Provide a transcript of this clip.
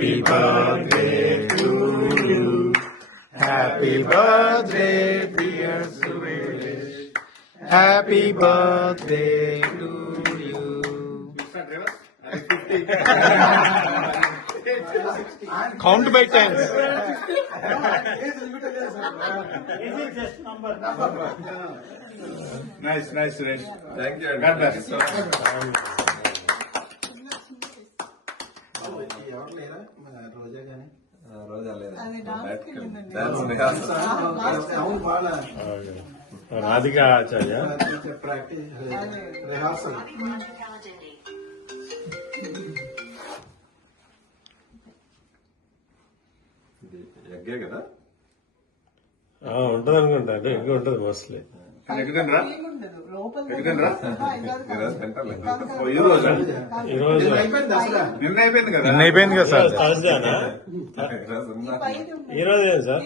Happy birthday to you. Happy birthday, dear Suresh. Happy birthday to you. Count by 10. Nice, Suresh. Thank you. God bless. రోజా లేదా రాధికా ఆచార్య ఎగ్గే కదా ఉంటది అనుకుంటా అంటే ఇంకా ఉంటది మోస్ట్లీ ఎగ్గుతుండ్రా ఈ రోజు నిన్న అయిపోయింది కదా అయిపోయింది కదా సార్ థర్స్డేనా ఈరోజు ఉందా? ఈ రోజు ఏం సార్